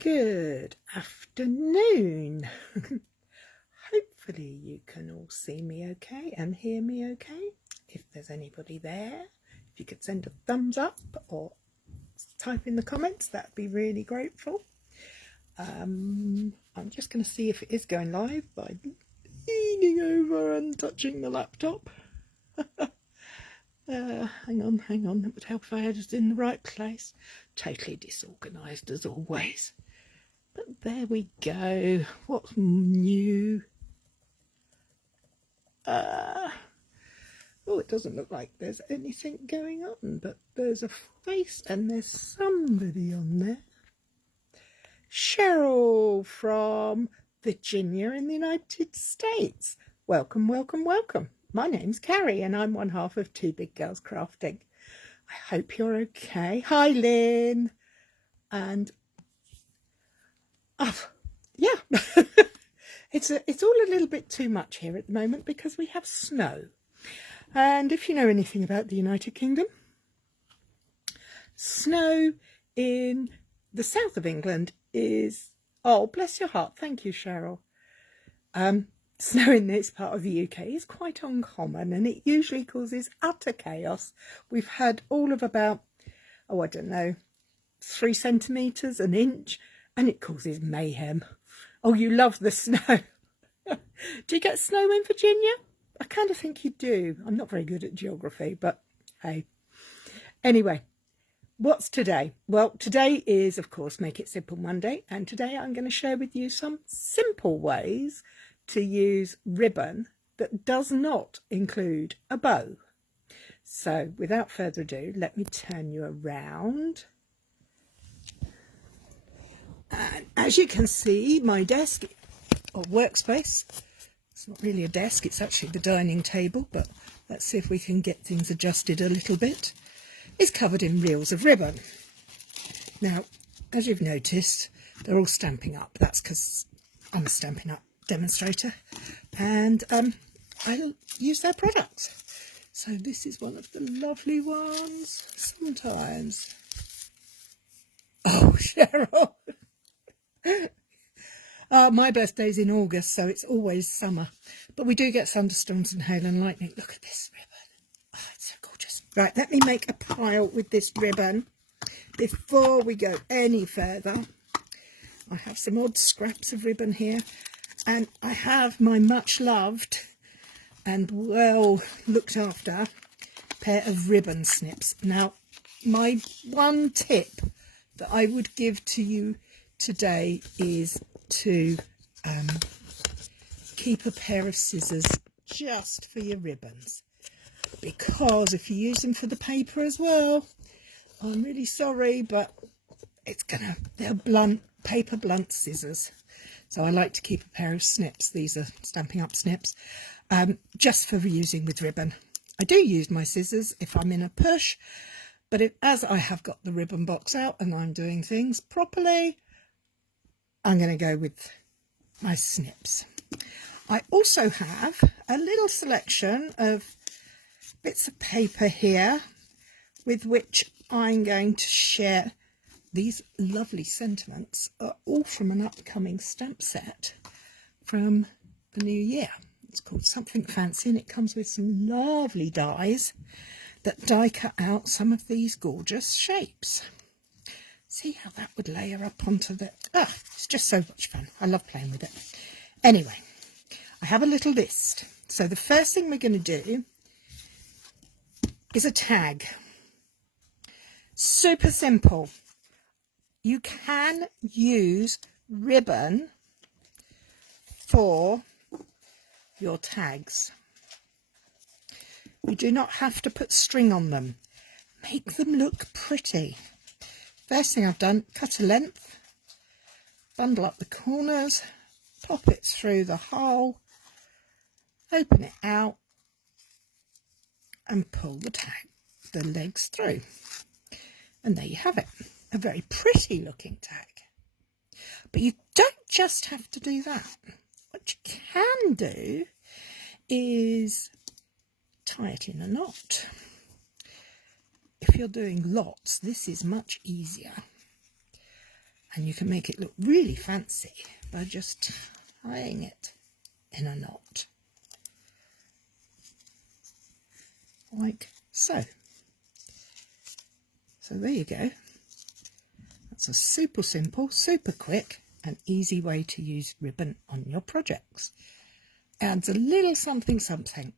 Good afternoon. Hopefully you can all see me okay and hear me okay. If there's anybody there, if you could send a thumbs up or type in the comments, that'd be really grateful. I'm just going to see if it is going live by leaning over and touching the laptop. Hang on, it would help if I had it in the right place. Totally disorganised as always. But there we go. What's new? Oh, it doesn't look like there's anything going on, but there's a face and there's somebody on there. Cheryl from Virginia in the United States. Welcome, welcome, welcome. My name's Cary and I'm one half of Two Big Girls Crafting. I hope you're okay. Hi, Lynn. And yeah, it's all a little bit too much here at the moment because we have snow. And if you know anything about the United Kingdom, snow in the south of England is, oh, bless your heart, thank you, Cheryl. Snow in this part of the UK is quite uncommon and it usually causes utter chaos. We've had all of about, oh, I don't know, 3 centimetres, an inch, and it causes mayhem. Oh, you love the snow. Do you get snow in Virginia? I kind of think you do. I'm not very good at geography, but hey. Anyway, what's today? Well, today is, of course, Make It Simple Monday, and today I'm going to share with you some simple ways to use ribbon that does not include a bow. So, without further ado, let me turn you around. And as you can see, my desk or workspace, it's not really a desk, it's actually the dining table, but let's see if we can get things adjusted a little bit, is covered in reels of ribbon. Now, as you've noticed, they're all Stampin' Up. That's because I'm a Stampin' Up demonstrator and I use their products. So this is one of the lovely ones. Sometimes. Oh, Cheryl. My birthday's in August, so it's always summer. But we do get thunderstorms and hail and lightning. Look at this ribbon. Oh, it's so gorgeous. Right, let me make a pile with this ribbon before we go any further. I have some odd scraps of ribbon here. And I have my much loved and well looked after pair of ribbon snips. Now, my one tip that I would give to you today is to keep a pair of scissors just for your ribbons, because if you use them for the paper as well, I'm really sorry, but they're blunt, paper blunt scissors. So I like to keep a pair of snips. These are Stampin' Up snips, just for using with ribbon. I do use my scissors if I'm in a push, but as I have got the ribbon box out and I'm doing things properly, I'm going to go with my snips. I also have a little selection of bits of paper here with which I'm going to share. These lovely sentiments are all from an upcoming stamp set from the new year. It's called Something Fancy and it comes with some lovely dies that die cut out some of these gorgeous shapes. See how that would layer up onto the... Ah, it's just so much fun. I love playing with it. Anyway, I have a little list. So the first thing we're going to do is a tag. Super simple. You can use ribbon for your tags. You do not have to put string on them. Make them look pretty. First thing I've done, cut a length, bundle up the corners, pop it through the hole, open it out and pull the legs through. And there you have it. A very pretty looking tag. But you don't just have to do that. What you can do is tie it in a knot. If you're doing lots, this is much easier. And you can make it look really fancy by just tying it in a knot, like so. So there you go. That's a super simple, super quick and easy way to use ribbon on your projects. Adds a little something something.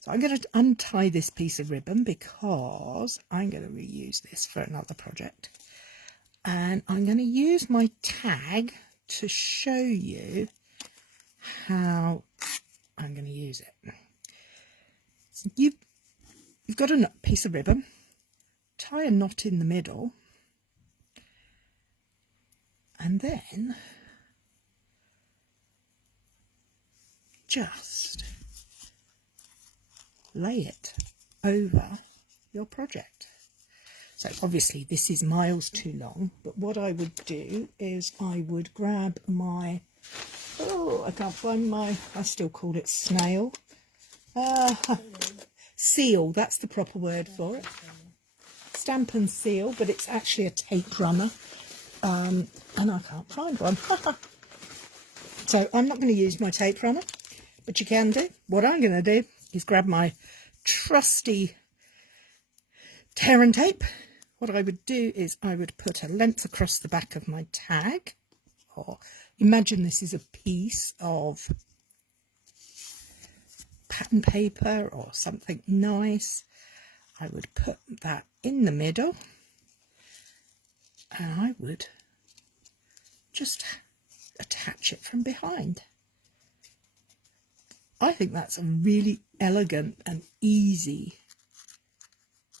So I'm going to untie this piece of ribbon because I'm going to reuse this for another project. And I'm going to use my tag to show you how I'm going to use it. So you've got a piece of ribbon, tie a knot in the middle, and then just lay it over your project. So obviously this is miles too long, but what I would do is I would grab my, I can't find my, I still call it snail. Seal, that's the proper word for it. Stamp and seal, but it's actually a tape runner. And I can't find one. So I'm not going to use my tape runner, but you can do. What I'm going to do is grab my trusty tear and tape. What I would do is I would put a length across the back of my tag, or imagine this is a piece of pattern paper or something nice. I would put that in the middle and I would just attach it from behind. I think that's a really elegant and easy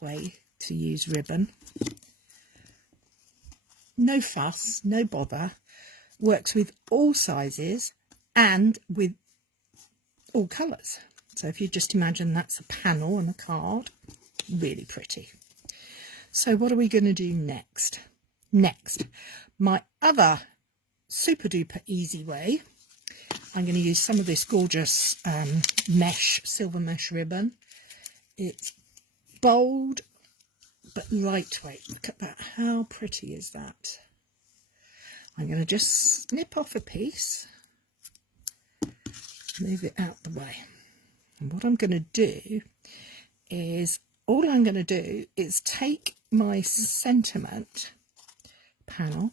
way to use ribbon. No fuss, no bother, works with all sizes and with all colours. So if you just imagine that's a panel and a card, really pretty. So what are we going to do next? Next, my other super duper easy way, I'm going to use some of this gorgeous mesh, silver mesh ribbon. It's bold but lightweight. Look at that, how pretty is that? I'm going to just snip off a piece, move it out the way. And what I'm going to do is, all I'm going to do is take my sentiment panel.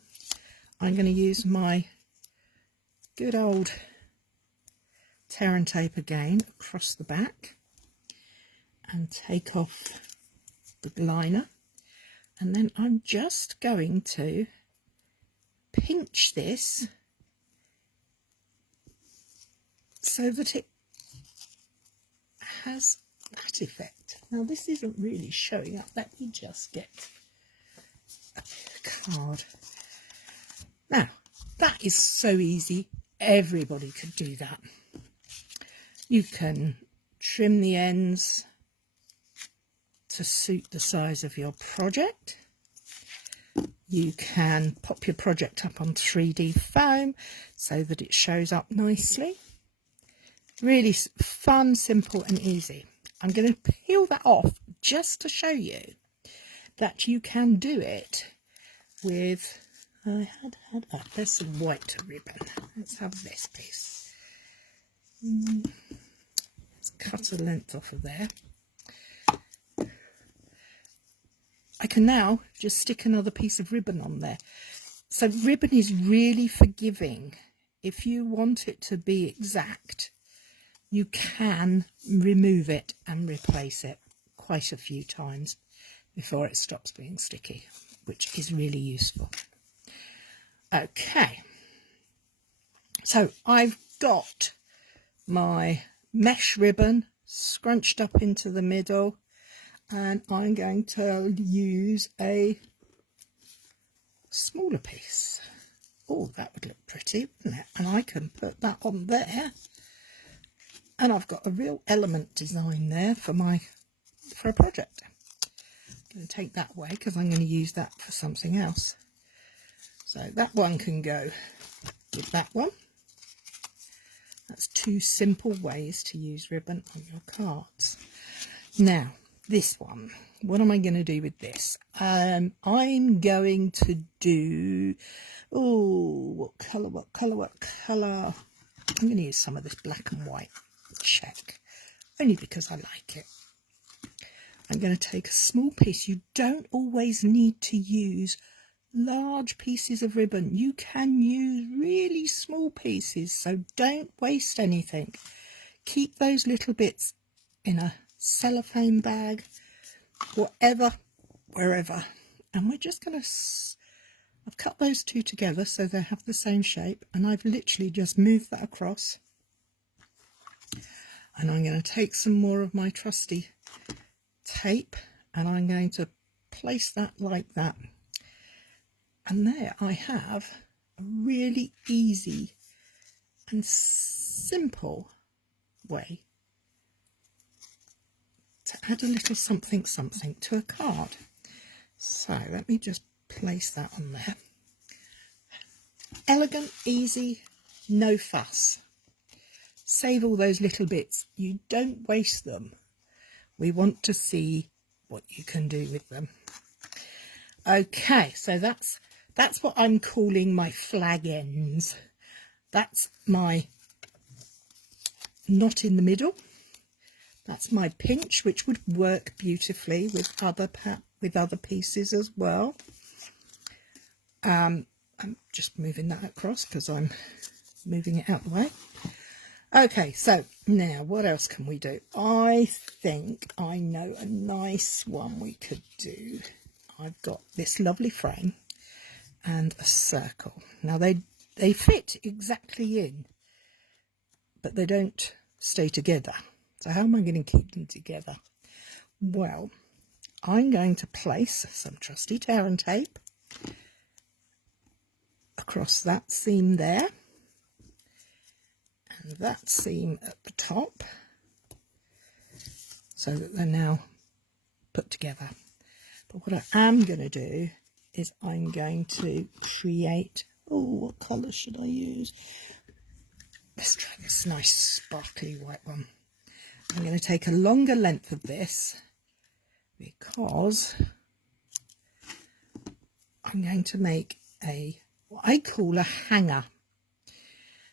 I'm going to use my good old tear and tape again across the back and take off the liner, and then I'm just going to pinch this so that it has that effect. Now this isn't really showing up. Let me just get a card. Now that is so easy, everybody could do that. You can trim the ends to suit the size of your project. You can pop your project up on 3D foam so that it shows up nicely. Really fun, simple and easy. I'm going to peel that off just to show you that you can do it with, there's some white ribbon. Let's have this piece. Let's cut a length off of there. I can now just stick another piece of ribbon on there. So ribbon is really forgiving. If you want it to be exact, you can remove it and replace it quite a few times before it stops being sticky, which is really useful. Okay, so I've got my mesh ribbon scrunched up into the middle, and I'm going to use a smaller piece. Oh, that would look pretty, wouldn't it? And I can put that on there, and I've got a real element design there for a project. I'm going to take that away because I'm going to use that for something else. So that one can go with that one. That's two simple ways to use ribbon on your cards. Now, this one, what am I going to do with this? I'm going to do, oh, what colour? I'm going to use some of this black and white check, only because I like it. I'm going to take a small piece. You don't always need to use large pieces of ribbon. You can use really small pieces, so don't waste anything. Keep those little bits in a cellophane bag, whatever, wherever. And we're just going to, I've cut those two together so they have the same shape, and I've literally just moved that across. And I'm going to take some more of my trusty tape and I'm going to place that like that. And there I have a really easy and simple way to add a little something to a card. So let me just place that on there. Elegant, easy, no fuss. Save all those little bits. You don't waste them. We want to see what you can do with them. Okay, so that's what I'm calling my flag ends. That's my knot in the middle. That's my pinch, which would work beautifully with other pieces as well. I'm just moving that across because I'm moving it out the way. Okay, so now what else can we do? I think I know a nice one we could do. I've got this lovely frame and a circle. Now they fit exactly in, but they don't stay together. So how am I going to keep them together? Well, I'm going to place some trusty tear and tape across that seam there. And that seam at the top, so that they're now put together. But what I am going to do is I'm going to create, oh, what colour should I use? Let's try this nice sparkly white one. I'm going to take a longer length of this because I'm going to make what I call a hanger.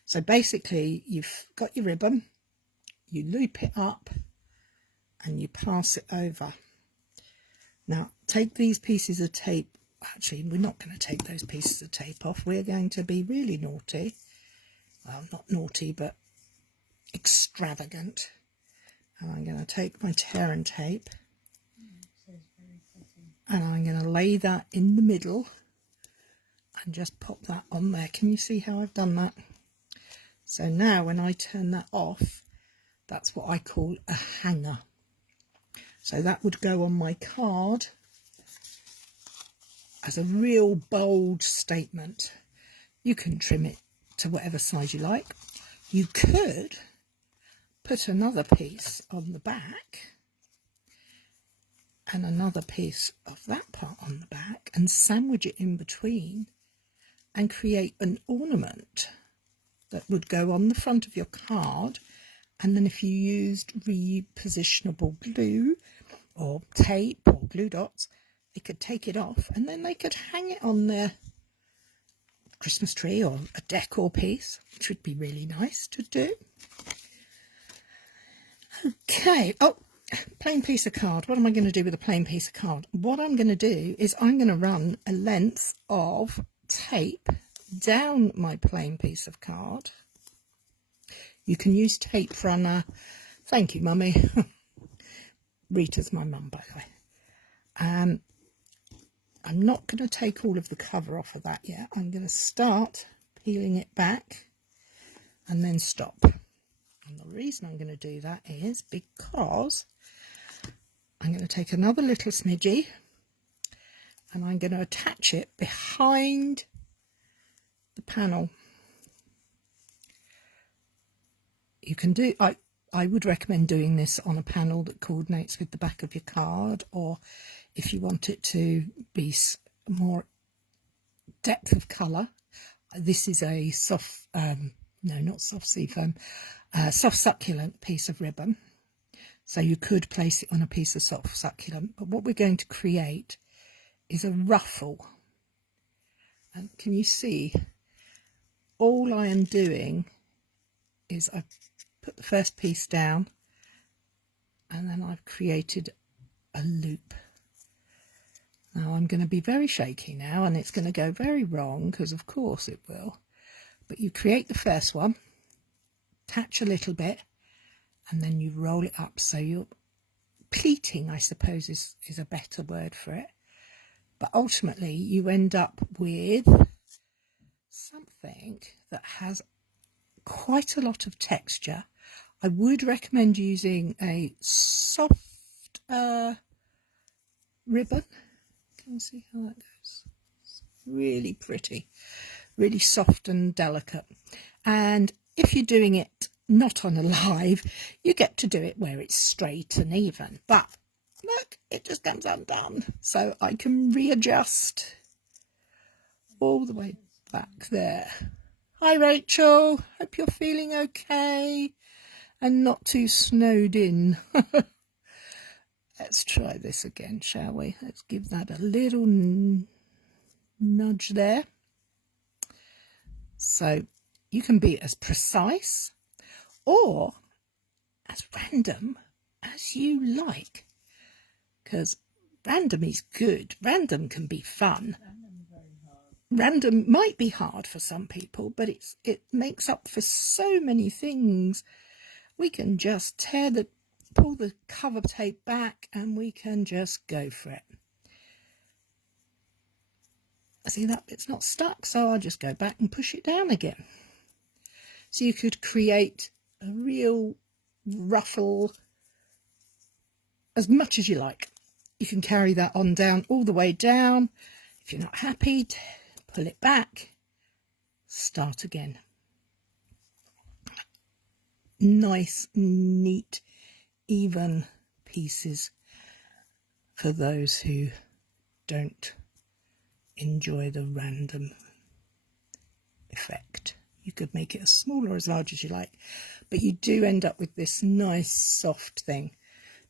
So basically you've got your ribbon, you loop it up and you pass it over. Now take these pieces of tape, actually we're not going to take those pieces of tape off, we're going to be really naughty. Well, not naughty but extravagant. And I'm going to take my tear and tape and I'm going to lay that in the middle and just pop that on there. Can you see how I've done that? So now when I turn that off, that's what I call a hanger. So that would go on my card as a real bold statement. You can trim it to whatever size you like. You could put another piece on the back and another piece of that part on the back and sandwich it in between and create an ornament that would go on the front of your card. And then if you used repositionable glue or tape or glue dots, they could take it off and then they could hang it on their Christmas tree or a decor piece, which would be really nice to do. Okay, oh, plain piece of card. What am I going to do with a plain piece of card? What I'm going to do is I'm going to run a length of tape down my plain piece of card. You can use tape runner. Thank you, Mummy. Rita's my mum, by the way. I'm not going to take all of the cover off of that yet. I'm going to start peeling it back and then stop. And the reason I'm going to do that is because I'm going to take another little smidgy and I'm going to attach it behind the panel. You can do, I would recommend doing this on a panel that coordinates with the back of your card, or if you want it to be more depth of colour. This is a soft, no, not soft seafoam, soft succulent piece of ribbon. So you could place it on a piece of soft succulent, but what we're going to create is a ruffle. And can you see, all I am doing is I've put the first piece down and then I've created a loop. Now I'm going to be very shaky now, and it's going to go very wrong, because of course it will. But you create the first one, attach a little bit, and then you roll it up. So you're pleating, I suppose is a better word for it. But ultimately you end up with something that has quite a lot of texture. I would recommend using a soft ribbon. Can you see how that goes? It's really pretty, really soft and delicate. And if you're doing it not on a live, you get to do it where it's straight and even. But look, it just comes undone. So I can readjust all the way back there. Hi Rachel, hope you're feeling okay and not too snowed in. Let's try this again, shall we? Let's give that a little nudge there. So you can be as precise or as random as you like, because random is good. Random can be fun. Random might be hard for some people, but it makes up for so many things. We can just pull the cover tape back and we can just go for it. See, that bit's not stuck, so I'll just go back and push it down again. So you could create a real ruffle as much as you like. You can carry that on down, all the way down. If you're not happy, pull it back, start again. Nice, neat, even pieces for those who don't enjoy the random effect. You could make it as small or as large as you like, but you do end up with this nice soft thing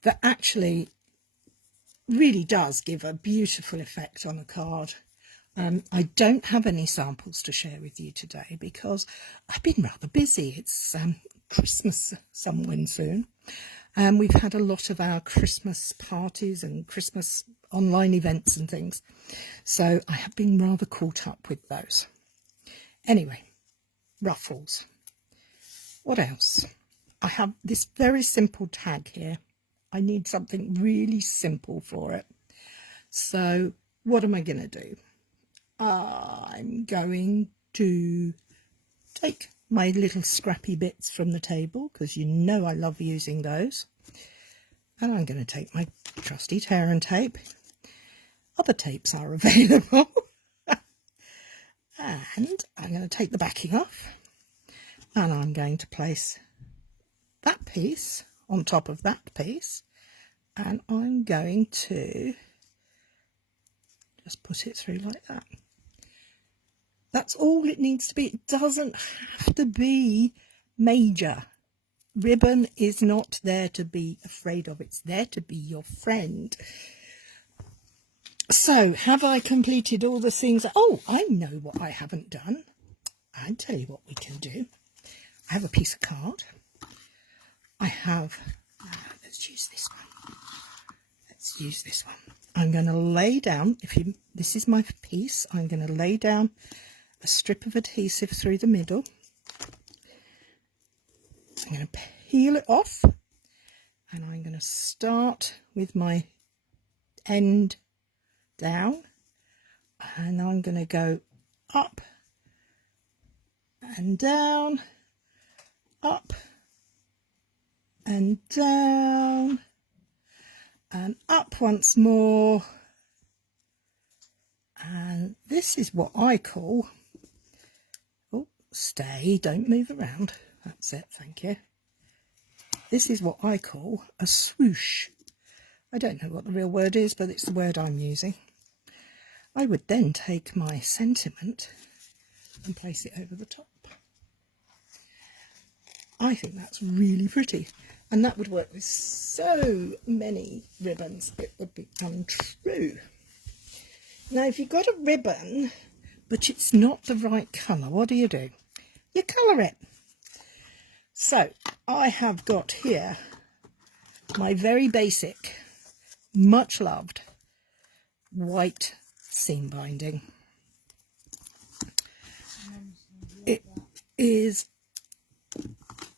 that actually really does give a beautiful effect on a card. I don't have any samples to share with you today because I've been rather busy. It's Christmas somewhere soon, and we've had a lot of our Christmas parties and Christmas online events and things, so I have been rather caught up with those. Anyway, ruffles. What else? I have this very simple tag here. I need something really simple for it. So what am I going to do? I'm going to take my little scrappy bits from the table, because you know I love using those. And I'm going to take my trusty tear and tape. Other tapes are available. And I'm going to take the backing off. And I'm going to place that piece on top of that piece. And I'm going to just put it through like that. That's all it needs to be. It doesn't have to be major. Ribbon is not there to be afraid of. It's there to be your friend. So, have I completed all the things? Oh, I know what I haven't done. I'll tell you what we can do. I have a piece of card. I have, let's use this one. Let's use this one. I'm going to lay down, this is my piece, I'm going to lay down a strip of adhesive through the middle. I'm going to peel it off, and I'm going to start with my end down, and I'm going to go up and down, up and down, and up once more. And this is what I call, oh, stay, don't move around. That's it, thank you. This is what I call a swoosh. I don't know what the real word is, but it's the word I'm using. I would then take my sentiment and place it over the top. I think that's really pretty. And that would work with so many ribbons, it would be untrue. Now, if you've got a ribbon, but it's not the right colour, what do? You colour it. So, I have got here my very basic, much loved, white seam binding. It is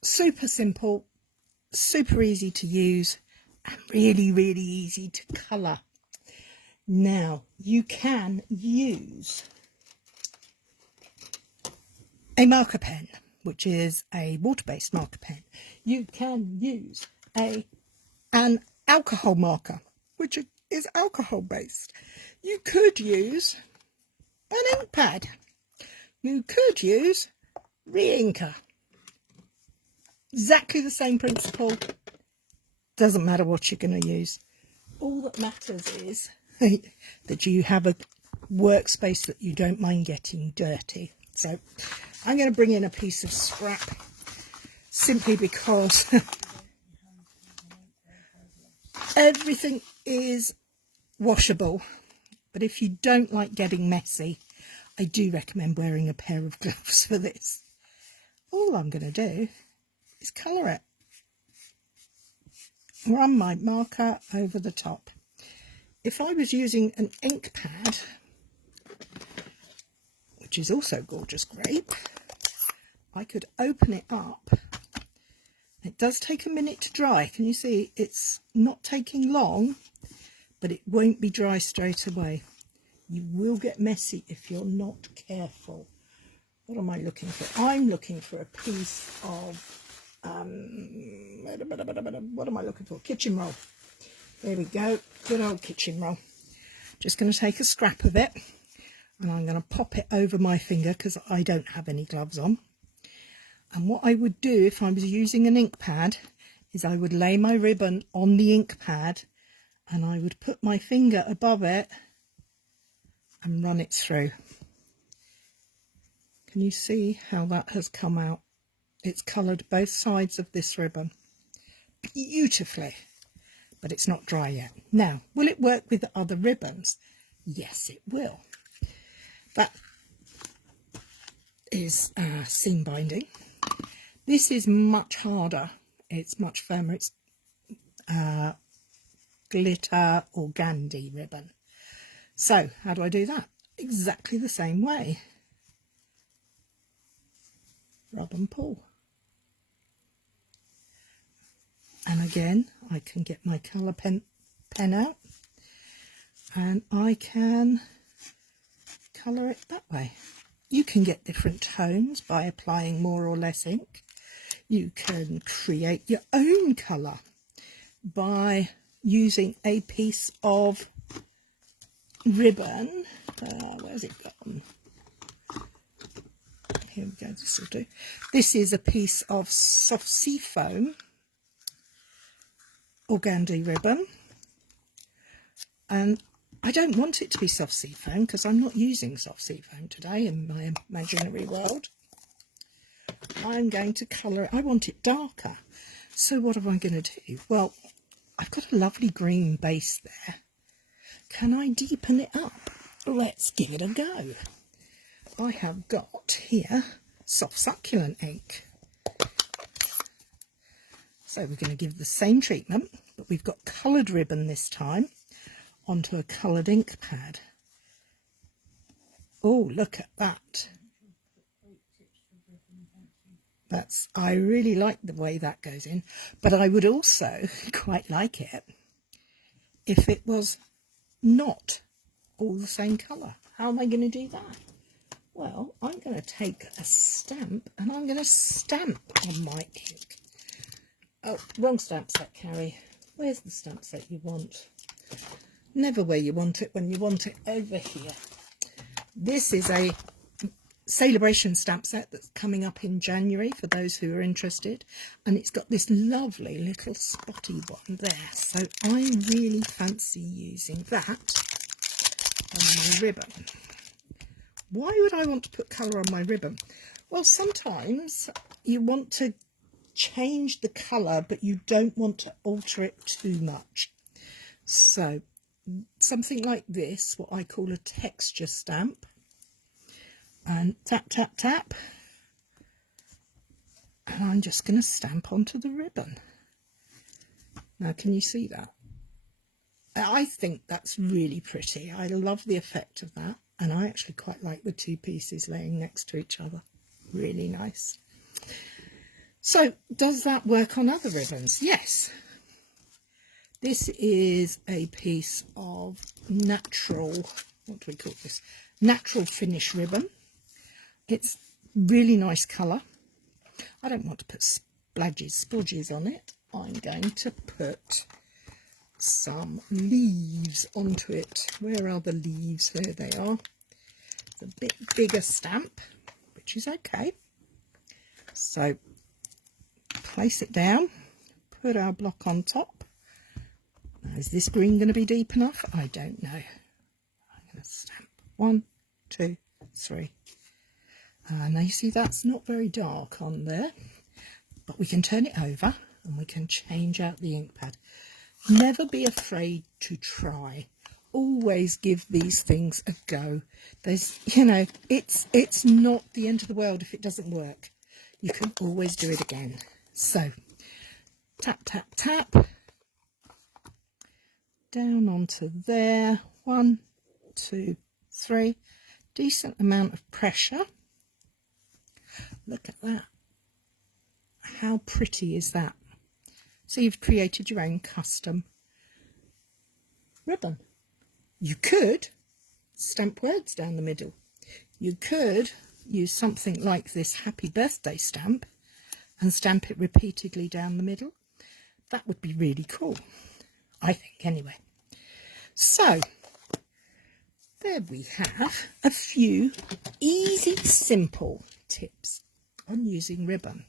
super simple, super easy to use, and really, really easy to colour. Now, you can use a marker pen, which is a water-based marker pen. You can use an alcohol marker, which is alcohol-based. You could use an ink pad. You could use re-inker. Exactly the same principle. Doesn't matter what you're going to use. All that matters is that you have a workspace that you don't mind getting dirty. So I'm going to bring in a piece of scrap simply because everything is washable. But if you don't like getting messy, I do recommend wearing a pair of gloves for this. All I'm going to do is colour it. Run my marker over the top. If I was using an ink pad, which is also gorgeous grape, I could open it up. It does take a minute to dry. Can you see? It's not taking long, but it won't be dry straight away. You will get messy if you're not careful. What am I looking for? I'm looking for a piece of, what am I looking for? Kitchen roll. There we go. Good old kitchen roll. Just going to take a scrap of it and I'm going to pop it over my finger because I don't have any gloves on. And what I would do if I was using an ink pad is I would lay my ribbon on the ink pad and I would put my finger above it and run it through. Can you see how that has come out? It's coloured both sides of this ribbon beautifully, but it's not dry yet. Now, will it work with other ribbons? Yes, it will. That is seam binding. This is much harder. It's much firmer. It's glitter organdy ribbon. So, how do I do that? Exactly the same way. Rub and pull. And again, I can get my colour pen out and I can colour it that way. You can get different tones by applying more or less ink. You can create your own colour by using a piece of ribbon. Where's it gone? Here we go, this will do. This is a piece of soft sea foam organdy ribbon, and I don't want it to be soft sea foam because I'm not using soft sea foam today in my imaginary world. I'm going to colour it. I want it darker. So what am I going to do? Well, I've got a lovely green base there. Can I deepen it up? Let's give it a go. I have got here soft succulent ink. So we're going to give the same treatment, but we've got coloured ribbon this time onto a coloured ink pad. Oh, look at that. I really like the way that goes in, but I would also quite like it if it was not all the same colour. How am I going to do that? Well, I'm going to take a stamp and I'm going to stamp on my ink. Oh, wrong stamp set, Cary. Where's the stamp set you want? Never where you want it, when you want it over here. This is a Celebration stamp set that's coming up in January for those who are interested, and it's got this lovely little spotty one there, so I really fancy using that on my ribbon. Why would I want to put colour on my ribbon? Well, sometimes you want to change the colour, but you don't want to alter it too much. So something like this, what I call a texture stamp, and tap, tap, tap, and I'm just going to stamp onto the ribbon. Now, can you see that? I think that's really pretty. I love the effect of that, and I actually quite like the two pieces laying next to each other. Really nice. So, does that work on other ribbons? Yes. This is a piece of natural, what do we call this? Natural finish ribbon. It's really nice colour. I don't want to put splodges on it. I'm going to put some leaves onto it. Where are the leaves? There they are. It's a bit bigger stamp, which is okay. So place it down, put our block on top. Now, is this green going to be deep enough? I don't know. I'm going to stamp 1, 2, 3. Now you see that's not very dark on there, but we can turn it over and we can change out the ink pad. Never be afraid to try. Always give these things a go. There's, you know, it's not the end of the world if it doesn't work. You can always do it again. So tap, tap, tap, down onto there. 1, 2, 3. Decent amount of pressure. Look at that. How pretty is that? So you've created your own custom ribbon. You could stamp words down the middle. You could use something like this happy birthday stamp and stamp it repeatedly down the middle. That would be really cool, I think, anyway. So there we have a few easy, simple tips on using ribbon.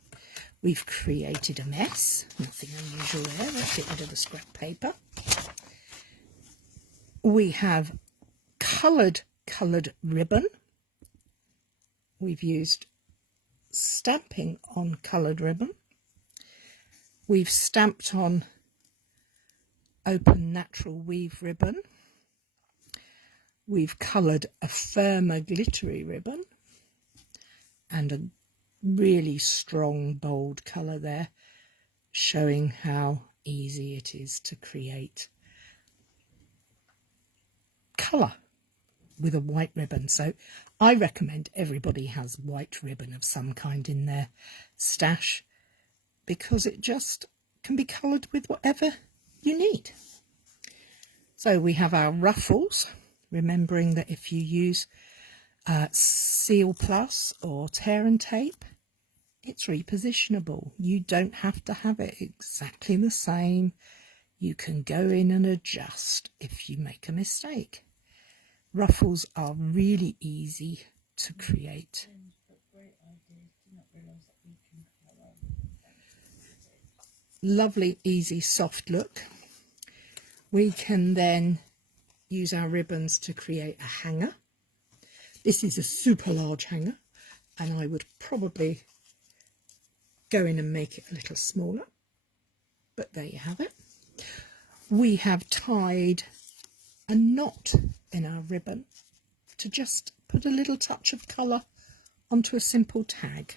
We've created a mess, nothing unusual there. Let's get rid of the scrap paper. We have coloured ribbon. We've used stamping on coloured ribbon. We've stamped on open natural weave ribbon. We've coloured a firmer glittery ribbon and a really strong bold colour there, showing how easy it is to create colour with a white ribbon. So I recommend everybody has white ribbon of some kind in their stash, because it just can be coloured with whatever you need. So we have our ruffles, remembering that if you use Seal Plus or Tear and Tape, it's repositionable. You don't have to have it exactly the same. You can go in and adjust if you make a mistake. Ruffles are really easy to create. Lovely, easy, soft look. We can then use our ribbons to create a hanger. This is a super large hanger, and I would probably go in and make it a little smaller, but there you have it. We have tied a knot in our ribbon to just put a little touch of colour onto a simple tag.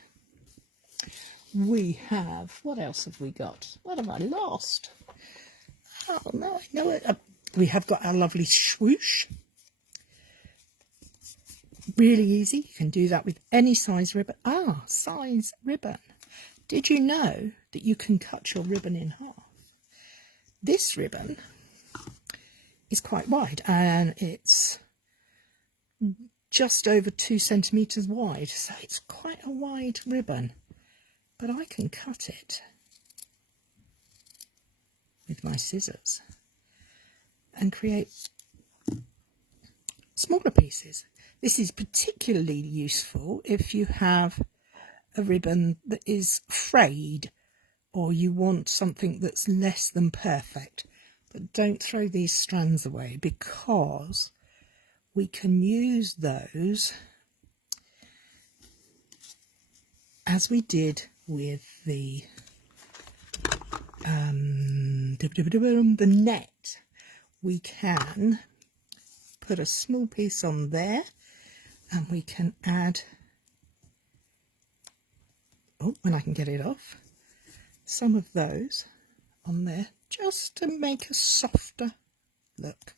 We have, what else have we got? What have I lost? Oh no, I know it. We have got our lovely swoosh. Really easy. You can do that with any size ribbon. Size ribbon. Did you know that you can cut your ribbon in half? This ribbon is quite wide, and it's just over 2 centimetres wide, so it's quite a wide ribbon, but I can cut it with my scissors and create smaller pieces. This is particularly useful if you have a ribbon that is frayed, or you want something that's less than perfect. But don't throw these strands away, because we can use those as we did with the the net, we can put a small piece on there, and we can add, oh, when I can get it off, some of those on there just to make a softer look.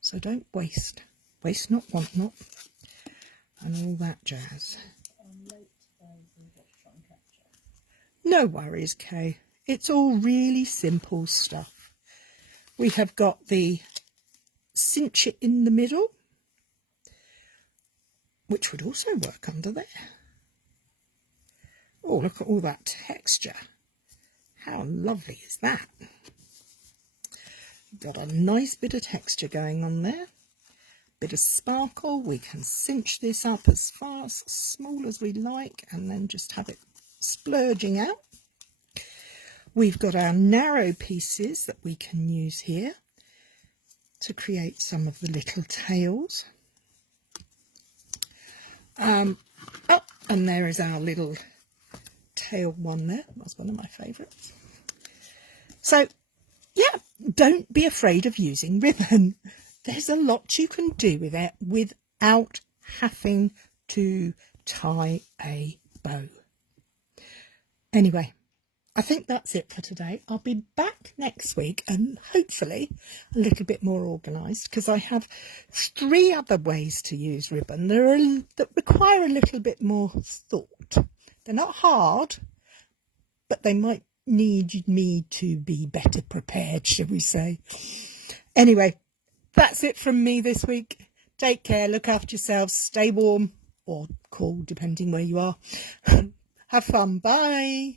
So don't waste not, want not, and all that jazz. No worries, Kay. It's all really simple stuff. We have got the cinch it in the middle, which would also work under there. Oh, look at all that texture. How lovely is that? Got a nice bit of texture going on there. Bit of sparkle. We can cinch this up as far as small as we like, and then just have it splurging out. We've got our narrow pieces that we can use here to create some of the little tails. Oh, and there is our little tail one there. That's one of my favourites. So, yeah, don't be afraid of using ribbon. There's a lot you can do with it without having to tie a bow. Anyway, I think that's it for today. I'll be back next week and hopefully a little bit more organised, because I have 3 other ways to use ribbon that require a little bit more thought. They're not hard, but they might need me to be better prepared, shall we say. Anyway, that's it from me this week. Take care, look after yourselves, stay warm or cool, depending where you are. Have fun. Bye.